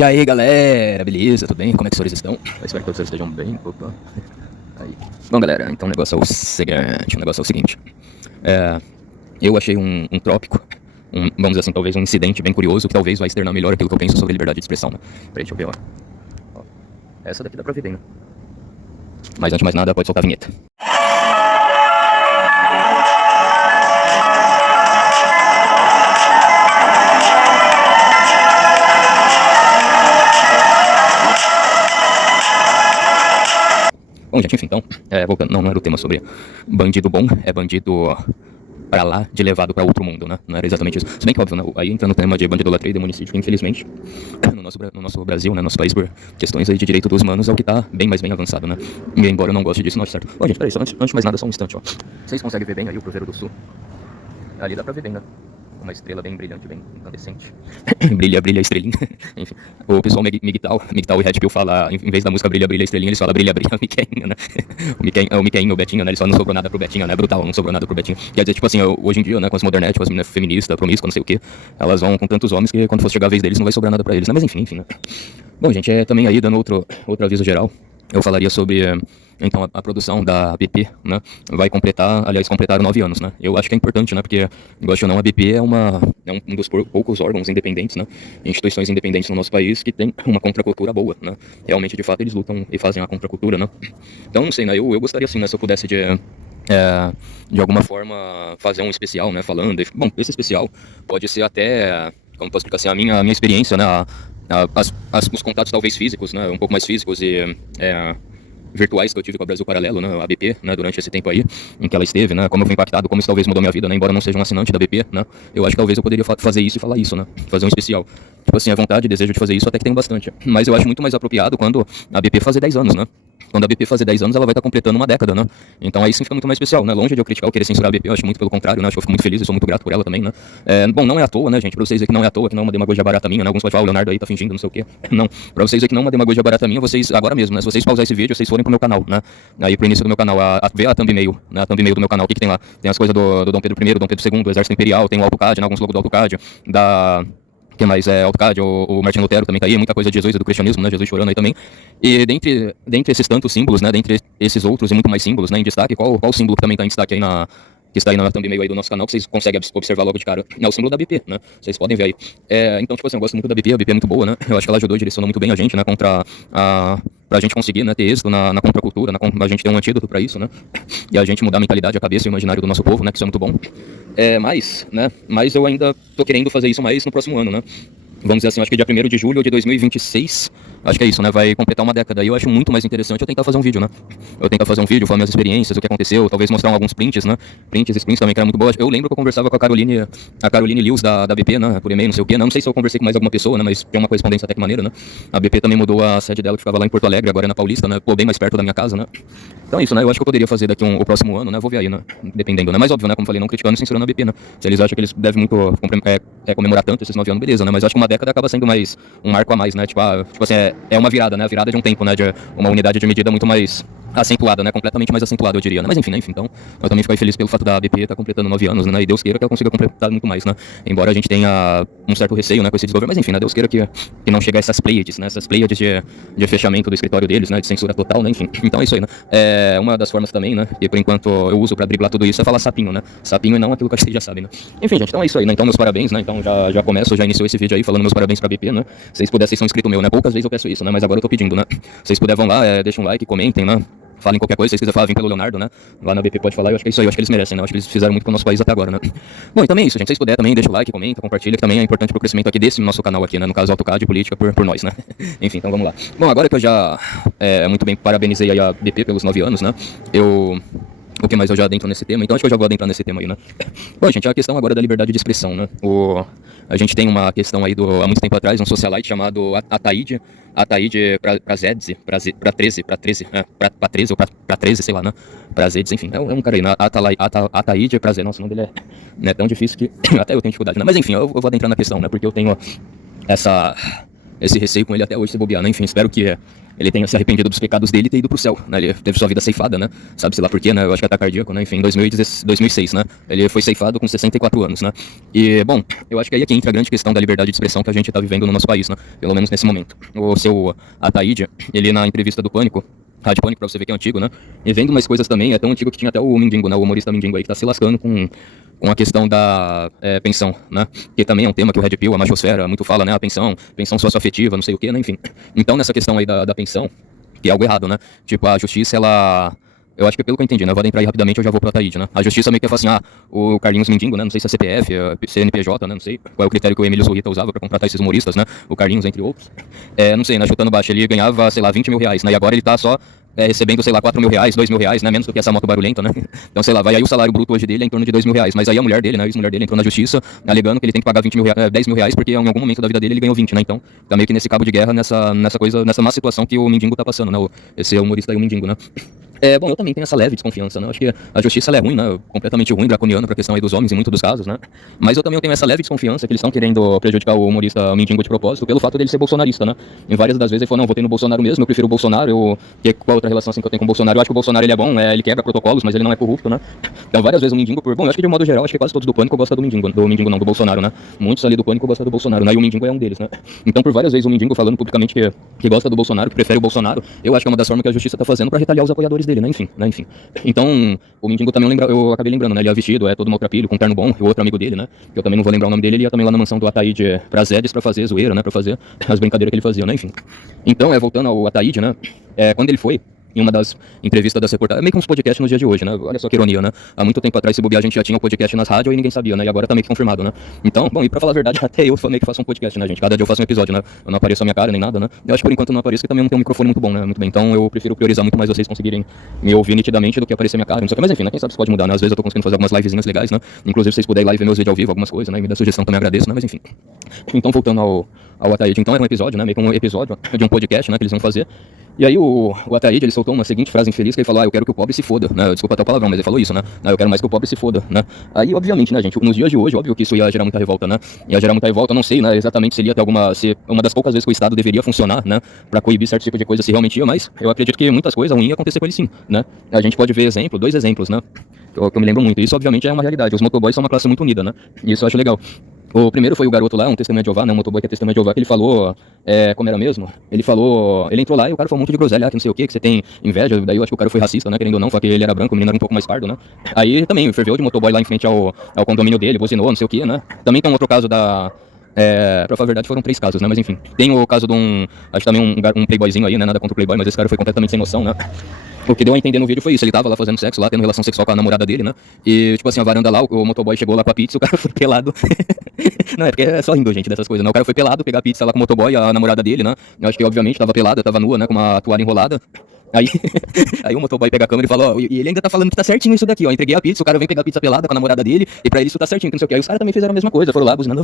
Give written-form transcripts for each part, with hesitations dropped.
E aí galera, beleza? Tudo bem? Como é que os senhores estão? Eu espero que todos estejam bem. Opa. Aí. Bom galera, então o negócio é o seguinte. É, eu achei um tópico, vamos dizer assim, talvez um incidente bem curioso que talvez vai externar melhor aquilo que eu penso sobre liberdade de expressão, né? Peraí, deixa eu ver, ó. Essa daqui dá pra ver bem, né? Mas antes de mais nada, pode soltar a vinheta. Bom, gente, enfim, então, voltando, não era o tema sobre bandido bom, é bandido pra lá, de levado pra outro mundo, né? Não era exatamente isso. Se bem que, óbvio, né? Aí entra no tema de bandidolatria e demonicídio, que infelizmente, no nosso Brasil, né? Nosso país, por questões aí de direito dos humanos, é o que tá bem, mais bem avançado, né? E embora eu não goste disso, não acho certo. Bom, gente, peraí, antes de mais nada, só um instante, ó. Vocês conseguem ver bem aí o Cruzeiro do Sul? Ali dá pra ver bem, né? Uma estrela bem brilhante, bem incandescente. Brilha, estrelinha. Enfim, o pessoal Migtal e Red Pill fala, em vez da música brilha, estrelinha, eles falam brilha, Miquenho, né? O Miquenho, o Betinho, né? Ele só não sobrou nada pro Betinho, né? Brutal, não sobrou nada pro Betinho. Quer dizer, tipo assim, hoje em dia, né? Com as modernetes, com as meninas feministas, promíscuas, não sei o que, elas vão com tantos homens que quando for chegar a vez deles não vai sobrar nada pra eles, né? Mas enfim, né? Bom, gente, também aí, dando outro aviso geral, eu falaria sobre... Então, a produção da BP, né, vai completaram 9 anos, né? Eu acho que é importante, né, porque, gosto ou não, a BP é um dos poucos órgãos independentes, né, instituições independentes no nosso país que tem uma contracultura boa, né? Realmente, de fato, eles lutam e fazem a contracultura, né? Então, não sei, né, eu gostaria, assim, né, se eu pudesse de alguma forma fazer um especial, né, falando... Bom, esse especial pode ser até, como posso explicar assim, a minha experiência, né, os contatos talvez físicos, né, um pouco mais físicos e... virtuais que eu tive com a Brasil Paralelo, né, a BP, né, durante esse tempo aí, em que ela esteve, né, como eu fui impactado, como isso talvez mudou minha vida, né, embora eu não seja um assinante da BP, né, eu acho que talvez eu poderia fazer isso e falar isso, né, fazer um especial. Tipo assim, a vontade e desejo de fazer isso até que tenho bastante, mas eu acho muito mais apropriado quando a BP fazer 10 anos, né. Quando a BP fazer 10 anos, ela vai estar completando uma década, né? Então aí sim fica muito mais especial, né? Longe de eu criticar ou querer censurar a BP, eu acho muito pelo contrário, né? Acho que eu fico muito feliz, eu sou muito grato por ela também, né? Bom, não é à toa, né, gente? Pra vocês verem que não é à toa, que não é uma demagogia barata minha, né? Alguns podem falar, o Leonardo aí tá fingindo, não sei o quê. Não. Pra vocês verem que não é uma demagogia barata minha, vocês, agora mesmo, né? Se vocês pausar esse vídeo, vocês forem pro meu canal, né? Aí pro início do meu canal, ver a thumbnail, né? A thumbnail do meu canal, o que tem lá? Tem as coisas do Dom Pedro I, Dom Pedro II, do Exército Imperial, tem o AutoCAD, né? Alguns logos do AutoCAD, que mais? AutoCAD, o Martin Lutero também tá aí, muita coisa de Jesus e do cristianismo, né? Jesus chorando aí também. E dentre esses tantos símbolos, né? Dentre esses outros e muito mais símbolos, né? Em destaque, qual símbolo que também tá em destaque aí que está aí na thumbnail aí do nosso canal, que vocês conseguem observar logo de cara? É o símbolo da BP, né? Vocês podem ver aí. Então, tipo assim, eu gosto muito da BP, a BP é muito boa, né? Eu acho que ela ajudou, direcionou muito bem a gente, né? Pra gente conseguir, né, ter êxito na contracultura, a gente ter um antídoto pra isso, né? E a gente mudar a mentalidade, a cabeça e o imaginário do nosso povo, né? Que isso é muito bom. Mas eu ainda tô querendo fazer isso mais no próximo ano, né? Vamos dizer assim, acho que dia 1º de julho de 2026, acho que é isso, né, vai completar uma década, e eu acho muito mais interessante eu tentar fazer um vídeo, né, falar minhas experiências, o que aconteceu, talvez mostrar alguns prints, né, prints e screens também, que era muito boa. Eu lembro que eu conversava com a Caroline Lewis da BP, né, por e-mail, não sei o que, não sei se eu conversei com mais alguma pessoa, né, mas tem uma correspondência até que maneira, né, a BP também mudou a sede dela, que ficava lá em Porto Alegre, agora é na Paulista, né, bem mais perto da minha casa, né. Então é isso, né, eu acho que eu poderia fazer daqui o próximo ano, né, vou ver aí, né, dependendo, né, mas óbvio, né, como falei, não criticando e censurando a BP, né, se eles acham que eles devem muito comemorar tanto esses 9 anos, beleza, né, mas acho que uma década acaba sendo mais um marco a mais, né, tipo assim, é uma virada, né, a virada de um tempo, né, de uma unidade de medida muito mais acentuada, né, completamente mais acentuada, eu diria, né, mas enfim, então, eu também fico feliz pelo fato da BP estar completando 9 anos, né, e Deus queira que ela consiga completar muito mais, né, embora a gente tenha um certo receio, né, com esse desenvolvimento, mas enfim, né, Deus queira que não chegue a essas pleiades, né, de fechamento do escritório deles, né, de censura total, né, enfim, então é isso aí, né, uma das formas também, né, que por enquanto eu uso pra driblar tudo isso é falar sapinho, né, sapinho e não aquilo que vocês já sabem, né, enfim, gente, então é isso aí, né, então meus parabéns, né, então já iniciou esse vídeo aí falando meus parabéns pra BP, né, se vocês pudessem, são inscrito meu, né, poucas vezes eu peço isso, né, mas agora eu tô pedindo, né, se vocês puderem vão lá, deixem um like, comentem, né, falem qualquer coisa, se vocês quiserem falar, vem pelo Leonardo, né? Lá na BP pode falar, eu acho que é isso aí, eu acho que eles merecem, né? Eu acho que eles fizeram muito pro nosso país até agora, né? Bom, e também é isso, gente. Se vocês puderem também, deixa o like, comenta, compartilha, que também é importante pro crescimento aqui desse nosso canal aqui, né? No caso, AutoCAD e Política por nós, né? Enfim, então vamos lá. Bom, agora que eu já muito bem parabenizei aí a BP pelos 9 anos, né? O que mais eu já adentro nesse tema? Então acho que eu já vou adentrar nesse tema aí, né? Bom, gente, a questão agora da liberdade de expressão, né? A gente tem uma questão aí há muito tempo atrás, um socialite chamado Ataíde Prazedes, sei lá, né? Prazedes, enfim, é um cara aí, né? Ataíde Prazer, nossa, o nome dele é tão difícil que até eu tenho dificuldade, né? Mas enfim, eu vou adentrar na questão, né? Porque eu tenho essa esse receio com ele até hoje se bobear, né? Enfim, espero que ele tenha se arrependido dos pecados dele e ter ido pro céu, né? Ele teve sua vida ceifada, né? Sabe-se lá por quê, né? Eu acho que é ataque cardíaco, né? Enfim, em 2006, né? Ele foi ceifado com 64 anos, né? E, bom, eu acho que aí é que entra a grande questão da liberdade de expressão que a gente tá vivendo no nosso país, né? Pelo menos nesse momento. O seu Ataíde, ele na entrevista do Pânico, Rádio Pânico, pra você ver que é antigo, né? E vendo umas coisas também, é tão antigo que tinha até o Mindingo, né? O humorista Mindingo aí, que tá se lascando com a questão da pensão, né? Que também é um tema que o Red Pill, a machosfera, muito fala, né? A pensão socioafetiva, não sei o quê, né? Enfim. Então, nessa questão aí da pensão, que é algo errado, né? Tipo, a justiça, ela... Eu acho que pelo que eu entendi, né? Eu vou adentrar aí rapidamente, eu já vou pro Ataíde, né? A justiça meio que fala assim, o Carlinhos Mindingo, né? Não sei se é CPF, CNPJ, né? Não sei qual é o critério que o Emílio Zurita usava pra contratar esses humoristas, né? O Carlinhos, entre outros. Não sei, né? Chutando baixo, ele ganhava, sei lá, 20 mil reais, né? E agora ele tá só recebendo, sei lá, 4 mil reais, 2 mil reais, né? Menos do que essa moto barulhenta, né? Então, sei lá, vai aí o salário bruto hoje dele é em torno de 2 mil reais. Mas aí a mulher dele, né? A ex-mulher dele entrou na justiça, alegando que ele tem que pagar 10 mil reais, porque em algum momento da vida dele ele ganhou 20, né? Então, tá meio que nesse cabo de guerra, nessa má situação que o Mindingo tá passando, né? Esse humorista aí, o Mindingo, né? Bom, eu também tenho essa leve desconfiança, né? Eu acho que a justiça ela é ruim, né? Completamente ruim, draconiana pra questão aí dos homens em muitos dos casos, né? Mas eu também tenho essa leve desconfiança que eles estão querendo prejudicar o humorista Mindingo de propósito pelo fato dele ser bolsonarista, né? Em várias das vezes ele falou, não, votei no Bolsonaro mesmo, eu prefiro o Bolsonaro, qual outra relação assim que eu tenho com o Bolsonaro? Eu acho que o Bolsonaro ele é bom, ele quebra protocolos, mas ele não é corrupto, né? Então várias vezes o Mindingo, bom, eu acho que de modo geral, acho que quase todos do Pânico gostam do Mindingo não, do Bolsonaro, né? Muitos ali do Pânico gostam do Bolsonaro, né? E o Mindingo é um deles, né? Então por várias vezes o Mindingo falando publicamente que gosta do Bolsonaro, que prefere o Bolsonaro, eu acho que é uma das formas que a justiça tá fazendo pra retaliar os apoiadores dele, né? Enfim. Então, o Mindingo também eu acabei lembrando, né? Ele é vestido, é todo maltrapilho, com terno bom, e o outro amigo dele, né? Que eu também não vou lembrar o nome dele, ele ia também lá na mansão do Ataíde pra Zedes pra fazer zoeira, né? Pra fazer as brincadeiras que ele fazia, né? Enfim. Então, voltando ao Ataíde, né? Quando ele foi em uma das entrevistas das reportagens, meio que uns podcasts nos dias de hoje, né? Olha só que ironia, né? Há muito tempo atrás, se bobear, a gente já tinha um podcast nas rádios e ninguém sabia, né? E agora tá meio que confirmado, né? Então, bom, e pra falar a verdade, até eu meio que faço um podcast, né, gente? Cada dia eu faço um episódio, né? Eu não apareço a minha cara nem nada, né? Eu acho que por enquanto não apareço, que também não tem um microfone muito bom, né? Muito bem. Então eu prefiro priorizar muito mais vocês conseguirem me ouvir nitidamente do que aparecer minha cara, não sei o que. Mas enfim, né? Quem sabe isso pode mudar, né? Às vezes eu tô conseguindo fazer algumas livezinhas legais, né? Inclusive, se vocês puderem ir lá e ver meus vídeos ao vivo, algumas coisas, né? E me dá sugestão também agradeço, né? Mas enfim. Então, voltando ao Ataíde, então era um episódio, né? Meio que um episódio de um podcast, né? Que eles vão fazer. E aí o Ataíde, ele soltou uma seguinte frase infeliz que ele falou, eu quero que o pobre se foda, né? Desculpa até o palavrão, mas ele falou isso, né? Eu quero mais que o pobre se foda, né? Aí, obviamente, né, gente, nos dias de hoje, óbvio que isso ia gerar muita revolta, né? Ia gerar muita revolta, eu não sei, né, exatamente se ia ter se uma das poucas vezes que o Estado deveria funcionar, né, pra coibir certo tipo de coisa, se realmente ia, mas eu acredito que muitas coisas ruins iam acontecer com ele sim, né? A gente pode ver dois exemplos, né? Que eu me lembro muito. Isso, obviamente, é uma realidade. Os motoboys são uma classe muito unida, né? E isso eu acho legal. O primeiro foi o garoto lá, um testemunha de Jeová, né? Um motoboy que é testemunha de Jeová, que ele falou, como era mesmo? Ele entrou lá e o cara falou um monte de groselha, que não sei o que você tem inveja, daí eu acho que o cara foi racista, né? Querendo ou não, só que ele era branco, o menino era um pouco mais pardo, né? Aí também, ferveu de motoboy lá em frente ao condomínio dele, buzinou, não sei o que, né? Também tem um outro caso pra falar a verdade, foram 3 casos, né? Mas enfim, tem o caso de acho que também um playboyzinho aí, né? Nada contra o playboy, mas esse cara foi completamente sem noção, né? O que deu a entender no vídeo foi isso, ele tava lá fazendo sexo, lá tendo relação sexual com a namorada dele, né? E, tipo assim, a varanda lá, o motoboy chegou lá com a pizza, o cara foi pelado. Não, é porque é só rindo, gente, dessas coisas, né? O cara foi pelado, pegar a pizza lá com o motoboy, a namorada dele, né? Eu acho que, obviamente, tava pelada, tava nua, né? Com uma toalha enrolada. Aí, aí o motoboy pega a câmera e fala, e ele ainda tá falando que tá certinho isso daqui, entreguei a pizza, o cara vem pegar a pizza pelada com a namorada dele, e pra ele isso tá certinho, que não sei o que. Aí os caras também fizeram a mesma coisa, foram lá buzinando,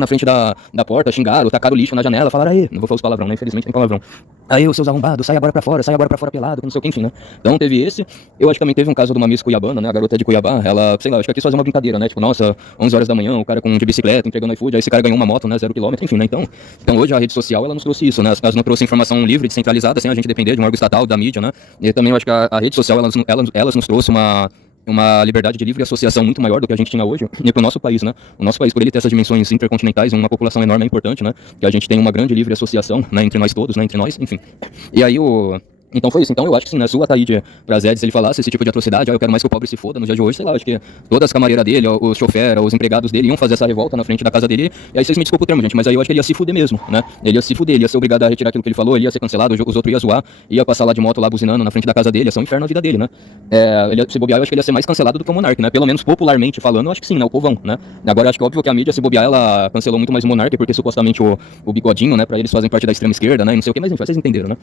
na frente da porta, xingaram, tacaram lixo na janela, falaram, aí, não vou falar os palavrão, né, infelizmente tem palavrão. Aí, os seus arrombados, sai agora pra fora pelado, não sei o que, enfim, né. Então teve esse, eu acho que também teve um caso de uma Miss Cuiabana, né, a garota de Cuiabá, ela, sei lá, acho que ela quis fazer uma brincadeira, né, tipo, nossa, 11 horas da manhã, o cara de bicicleta, entregando iFood, aí esse cara ganhou uma moto, né, 0 km, enfim, né, então hoje a rede social, ela nos trouxe isso, né, ela nos trouxe informação livre, descentralizada, sem a gente depender de um órgão estatal, da mídia, né. E também eu acho que a rede social, elas nos trouxe uma liberdade de livre associação muito maior do que a gente tinha hoje, e para o nosso país, né? O nosso país, por ele ter essas dimensões intercontinentais, uma população enorme, é importante, né? Que a gente tem uma grande livre associação, né? Entre nós todos, né? Entre nós, enfim. E aí Então foi isso. Então eu acho que sim, né? Se o Ataíde pra Zedes ele falasse esse tipo de atrocidade, eu quero mais que o pobre se foda no dia de hoje, sei lá, acho que todas as camareiras dele, os chofer, os empregados dele iam fazer essa revolta na frente da casa dele, e aí vocês me desculpam o termo, gente, mas aí eu acho que ele ia se fuder mesmo, né? Ele ia se fuder, ele ia ser obrigado a retirar aquilo que ele falou, ele ia ser cancelado, os outros iam zoar, ia passar lá de moto lá buzinando na frente da casa dele, ia ser um inferno a vida dele, né? Ele ia se bobear, eu acho que ele ia ser mais cancelado do que o Monark, né? Pelo menos popularmente falando, eu acho que sim, né? O povão, né? Agora eu acho que óbvio que a mídia, se bobear, ela cancelou muito mais o Monark, porque supostamente o bigodinho, né? Pra eles fazem parte da extrema esquerda, né? E não sei o que, mas enfim, vocês entenderam, né?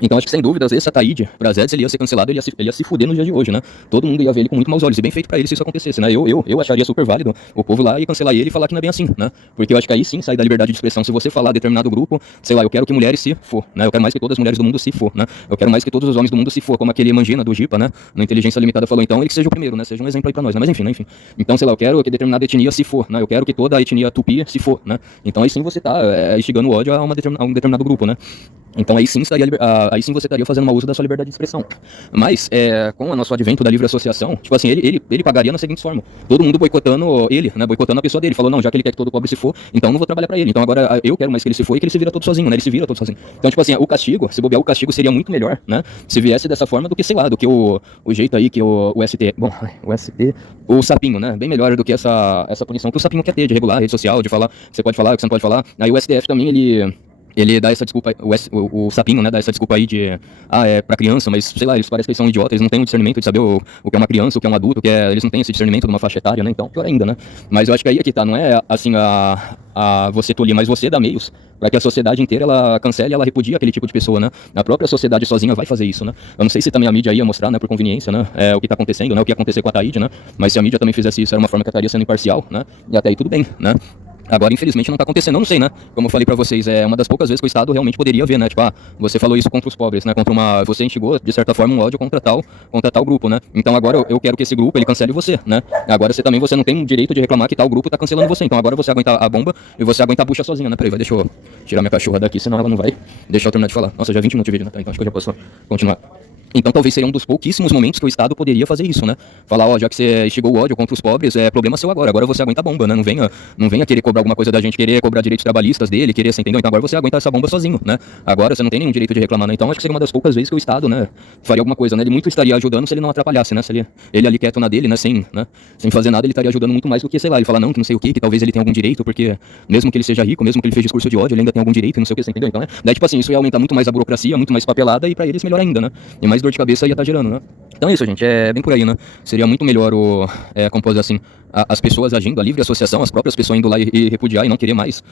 Então acho que sem dúvidas esse Ataíde Prazeres ele ia ser cancelado, ele ia se fuder no dia de hoje, né? Todo mundo ia ver ele com muito maus olhos, e bem feito pra ele se isso acontecesse, né? Eu acharia super válido o povo lá e cancelar ele e falar que não é bem assim, né? Porque eu acho que aí sim sai da liberdade de expressão. Se você falar determinado grupo, sei lá, eu quero que mulheres se for, né? Eu quero mais que todas as mulheres do mundo se for, né? Eu quero mais que todos os homens do mundo se for, como aquele Mangina do Jipa, né? No Inteligência Limitada falou, então ele que seja o primeiro, né? Seja um exemplo aí pra nós, né? Mas enfim, né? Enfim. Então, sei lá, eu quero que determinada etnia se for, né? Eu quero que toda a etnia tupi se for, né? Então aí sim você tá instigando o ódio a um determinado grupo, né? Então aí sim, aí sim você estaria fazendo mau uso da sua liberdade de expressão. Mas, com o nosso advento da livre associação, tipo assim, ele pagaria na seguinte forma: todo mundo boicotando ele, né? Boicotando a pessoa dele. Falou, não, já que ele quer que todo pobre se for, então eu não vou trabalhar pra ele. Então agora eu quero mais que ele se for e que ele se vira todo sozinho, né? Ele se vira todo sozinho. Então, tipo assim, o castigo, se bobear, o castigo seria muito melhor, né? Se viesse dessa forma do que, sei lá, do que o jeito aí que o ST. Bom, o ST. O sapinho, né? Bem melhor do que essa punição que o sapinho quer ter, de regular a rede social, de falar que você pode falar, que você não pode falar. Aí o STF também, ele dá essa desculpa, o sapinho, né, dá essa desculpa aí de, é pra criança, mas, sei lá, eles parecem que eles são idiotas, eles não têm o discernimento de saber o que é uma criança, o que é um adulto, eles não têm esse discernimento de uma faixa etária, né, então, pior ainda, né. Mas eu acho que aí é que tá, não é, assim, você tolir, mas você dá meios para que a sociedade inteira, ela cancele, ela repudie aquele tipo de pessoa, né. A própria sociedade sozinha vai fazer isso, né. Eu não sei se também a mídia ia mostrar, né, por conveniência, né, o que tá acontecendo, né, o que ia acontecer com a Taíde, né, mas se a mídia também fizesse isso, era uma forma que estaria sendo imparcial, né, e até aí tudo bem, né. Agora, infelizmente, não tá acontecendo, eu não sei, né? Como eu falei pra vocês, é uma das poucas vezes que o Estado realmente poderia ver, né? Tipo, você falou isso contra os pobres, né? Você instigou, de certa forma, um ódio contra tal grupo, né? Então agora eu quero que esse grupo, ele cancele você, né? Agora você não tem direito de reclamar que tal grupo tá cancelando você. Então agora você aguenta a bomba e você aguenta a bucha sozinha, né? Peraí, deixa eu tirar minha cachorra daqui, senão ela não vai deixar eu terminar de falar. Nossa, já 20 minutos de vídeo, né? Tá, então acho que eu já posso continuar. Então talvez seria um dos pouquíssimos momentos que o Estado poderia fazer isso, né? Falar, já que você instigou o ódio contra os pobres, é problema seu agora você aguenta a bomba, né? Não venha querer cobrar alguma coisa da gente, querer cobrar direitos trabalhistas dele, querer, você entendeu? Então agora você aguenta essa bomba sozinho, né? Agora você não tem nenhum direito de reclamar, né? Então acho que seria uma das poucas vezes que o Estado, né, faria alguma coisa, né? Ele muito estaria ajudando se ele não atrapalhasse, né? Se ele ali quieto na dele, né, sem fazer nada, ele estaria ajudando muito mais do que, sei lá, ele falar, não, que não sei o que talvez ele tenha algum direito, porque mesmo que ele seja rico, mesmo que ele fez discurso de ódio, ele ainda tem algum direito, não sei o que, você entendeu? Então, né? Daí, tipo assim, isso ia aumentar muito mais a burocracia, muito mais papelada, e pra eles melhor ainda, né? E mais dor de cabeça ia estar gerando, né? Então é isso, gente, é bem por aí, né? Seria muito melhor como pode dizer assim, as pessoas agindo, a livre associação, as próprias pessoas indo lá e repudiar e não querer mais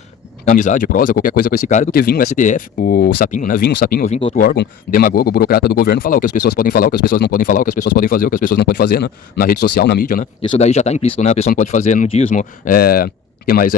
amizade, prosa, qualquer coisa com esse cara, do que vir o STF, o sapinho, né? Vir um sapinho, vir do outro órgão, demagogo, burocrata do governo, falar o que as pessoas podem falar, o que as pessoas não podem falar, o que as pessoas podem fazer, o que as pessoas não podem fazer, né? Na rede social, na mídia, né? Isso daí já tá implícito, né? A pessoa não pode fazer nudismo, que mais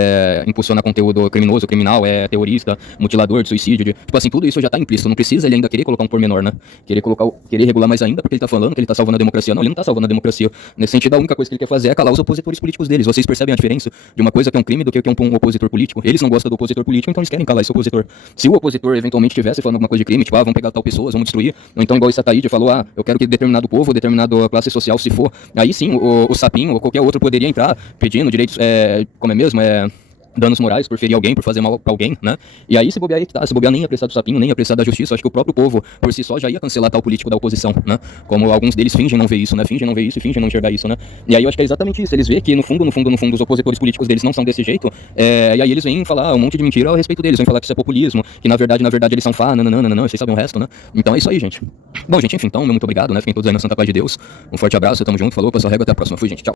impulsiona conteúdo criminoso, criminal, terrorista, mutilador de suicídio, tipo assim, tudo isso já tá implícito, não precisa ele ainda querer colocar um pormenor, né? Querer regular mais ainda, porque ele tá falando que ele tá salvando a democracia. Não, ele não tá salvando a democracia. Nesse sentido, a única coisa que ele quer fazer é calar os opositores políticos deles. Vocês percebem a diferença de uma coisa que é um crime do que um opositor político? Eles não gostam do opositor político, então eles querem calar esse opositor. Se o opositor eventualmente estivesse falando alguma coisa de crime, tipo, vamos pegar tal pessoas, vamos destruir, ou então igual esse Ataíde falou, eu quero que determinado povo, determinada classe social se for, aí sim, o Sapinho ou qualquer outro poderia entrar pedindo direitos, como é mesmo, danos morais por ferir alguém, por fazer mal pra alguém, né? E aí se bobear aí que tá, se bobear nem ia precisar do sapinho, nem ia precisar da justiça, acho que o próprio povo, por si só, já ia cancelar tal político da oposição, né? Como alguns deles fingem não ver isso, né? Fingem não ver isso e fingem não enxergar isso, né? E aí eu acho que é exatamente isso, eles veem que no fundo, os opositores políticos deles não são desse jeito, e aí eles vêm falar um monte de mentira a respeito deles, vêm falar que isso é populismo, que na verdade eles são não, vocês sabem o resto, né? Então é isso aí, gente. Bom, gente, enfim, então, muito obrigado, né? Fiquem todos aí na santa paz de Deus. Um forte abraço, tamo junto, falou, passou a régua, até a próxima. Fui, gente, tchau.